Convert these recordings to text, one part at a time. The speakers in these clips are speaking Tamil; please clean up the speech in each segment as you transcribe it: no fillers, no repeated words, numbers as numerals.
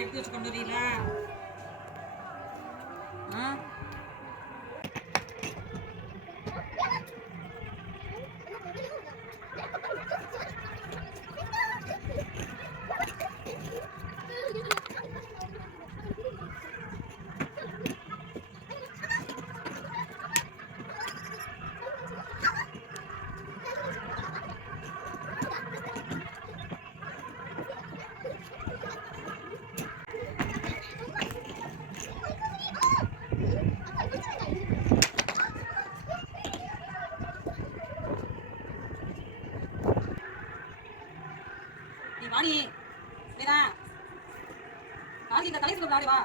எடுத்து வச்சு கொண்டு வரீங்களா? நீ வாடி வேணா காந்தி இந்த தலைசுல விளையாடி வா.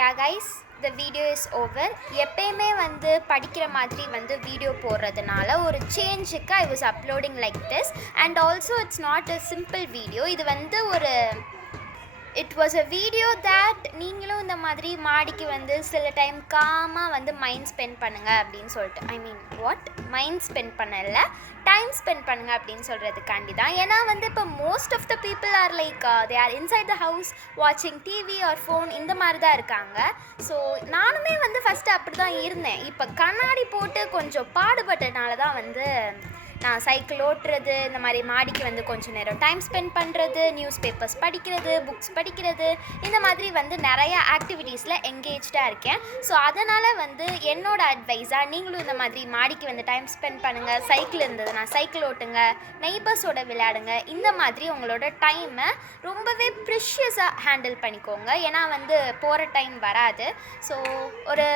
Yeah guys, the video is over. எப்பயுமே வந்து படிக்கிற மாதிரி வந்து வீடியோ போடுறதுனால ஒரு சேஞ்சுக்கு I was uploading like this, and also it's not a simple video. இது வந்து ஒரு it was a video that நீங்களும் இந்த மாதிரி மாடிக்கு வந்து சில டைம் காமாக வந்து மைண்ட் ஸ்பெண்ட் பண்ணுங்கள் அப்படின்னு சொல்லிட்டு மைண்ட் ஸ்பெண்ட் பண்ணல டைம் ஸ்பெண்ட் பண்ணுங்கள் அப்படின்னு சொல்கிறதுக்காண்டி தான். ஏன்னா வந்து இப்போ most of the people are like they are inside the house வாட்சிங் டிவி ஆர் ஃபோன் இந்த மாதிரி தான் இருக்காங்க. ஸோ நானுமே வந்து ஃபஸ்ட்டு அப்படி தான் இருந்தேன். இப்போ கண்ணாடி போட்டு கொஞ்சம் பாடுபட்டனால தான் வந்து நான் சைக்கிள் ஓட்டுறது, இந்த மாதிரி மாடிக்கு வந்து கொஞ்சம் நேரம் டைம் ஸ்பெண்ட் பண்ணுறது, நியூஸ் பேப்பர்ஸ் படிக்கிறது, புக்ஸ் படிக்கிறது, இந்த மாதிரி வந்து நிறையா ஆக்டிவிட்டீஸில் எங்கேஜ்டாக இருக்கேன். ஸோ அதனால் வந்து என்னோட அட்வைஸாக நீங்களும் இந்த மாதிரி மாடிக்கு வந்து டைம் ஸ்பெண்ட் பண்ணுங்கள். சைக்கிள் இருந்ததுன்னா சைக்கிள் ஓட்டுங்க, நெய்பர்ஸோட விளையாடுங்க. இந்த மாதிரி உங்களோட டைமை ரொம்பவே ப்ரிஷியஸாக ஹேண்டில் பண்ணிக்கோங்க. ஏன்னா வந்து போகிற டைம் வராது. ஸோ ஒரு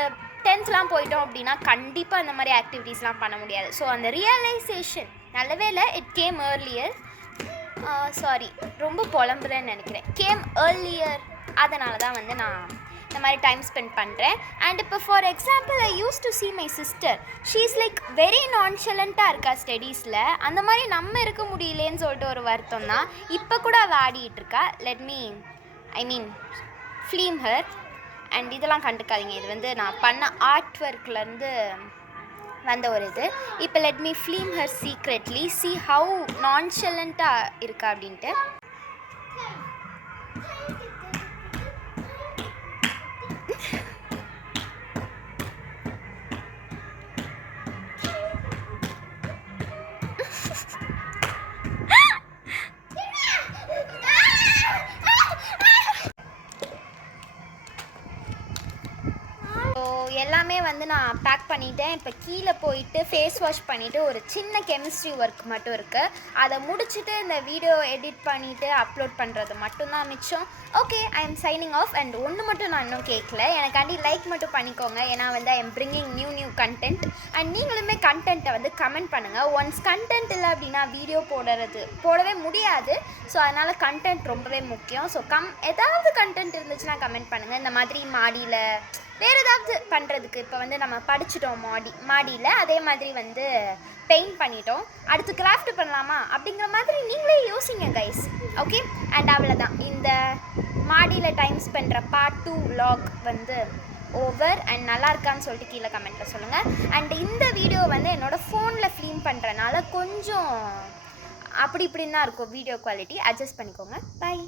10th போயிட்டோம் அப்படின்னா கண்டிப்பாக அந்த மாதிரி ஆக்டிவிட்டீஸ்லாம் பண்ண முடியாது. ஸோ அந்த ரியலைசேஷன் நல்லவே இல்லை, இட் கேம் ஏர்லியர், ரொம்ப புலம்புறேன்னு நினைக்கிறேன், கேம் ஏர்லியர். அதனால தான் வந்து நான் இந்த மாதிரி டைம் ஸ்பெண்ட் பண்ணுறேன். அண்ட் இப்போ for example I use to see my sister. she is like very நான்ஷலண்ட்டாக இருக்கா ஸ்டடீஸில். அந்த மாதிரி நம்ம இருக்க முடியலேன்னு சொல்லிட்டு ஒரு வருத்தம் தான். இப்போ கூட அவள் ஆடிட்டு இருக்கா. ஃப்ளீம் ஹர். அண்ட் இதெல்லாம் கண்டுக்காதீங்க, இது வந்து நான் பண்ண ஆர்ட் ஒர்க்லேருந்து வந்த ஒரு இது. இப்போ let me film her secretly, see how நான்ஷலண்ட்டாக இருக்கா அப்படின்ட்டு. எல்லாமே வந்து நான் பேக் பண்ணிட்டேன். இப்போ கீழே போயிட்டு ஃபேஸ் வாஷ் பண்ணிவிட்டு ஒரு சின்ன கெமிஸ்ட்ரி ஒர்க் மட்டும் இருக்குது. அதை முடிச்சுட்டு இந்த வீடியோ எடிட் பண்ணிவிட்டு அப்லோட் பண்ணுறது மட்டும்தான் மிச்சம். Okay, I am signing off. And ஒன்று மட்டும் நான் இன்னும் கேட்கல, எனக்காண்டி லைக் மட்டும் பண்ணிக்கோங்க. ஏன்னா வந்து I am bringing new content. And நீங்களுமே கண்டென்ட்டை வந்து கமெண்ட் பண்ணுங்கள். ஒன்ஸ் கண்டென்ட் இல்லை அப்படின்னா வீடியோ போடவே முடியாது. ஸோ அதனால் கண்டென்ட் ரொம்பவே முக்கியம். ஸோ ஏதாவது கண்டென்ட் இருந்துச்சுன்னா கமெண்ட் பண்ணுங்கள். இந்த மாதிரி மாடியில் வேறு ஏதாவது பண்ணுறதுக்கு, இப்போ வந்து நம்ம படிச்சிட்டோம் மாடியில், அதே மாதிரி வந்து பெயிண்ட் பண்ணிட்டோம், அடுத்து கிராஃப்ட் பண்ணலாமா அப்படிங்கிற மாதிரி நீங்களே யோசிங்க கைஸ். ஓகே, அண்ட் அவ்வளோதான். இந்த மாடியில் டைம் ஸ்பெண்ட் பார்ட் 2 vlog வந்து ஓவர். அண்ட் நல்லா இருக்கான்னு சொல்லிட்டு கீழே கமெண்ட்டில் சொல்லுங்கள். அண்ட் இந்த வீடியோ வந்து என்னோடய ஃபோனில் ஃபிலிம் பண்ணுறனால கொஞ்சம் அப்படி இப்படின்னு தான் இருக்கும் வீடியோ குவாலிட்டி. அட்ஜஸ்ட் பண்ணிக்கோங்க. பை.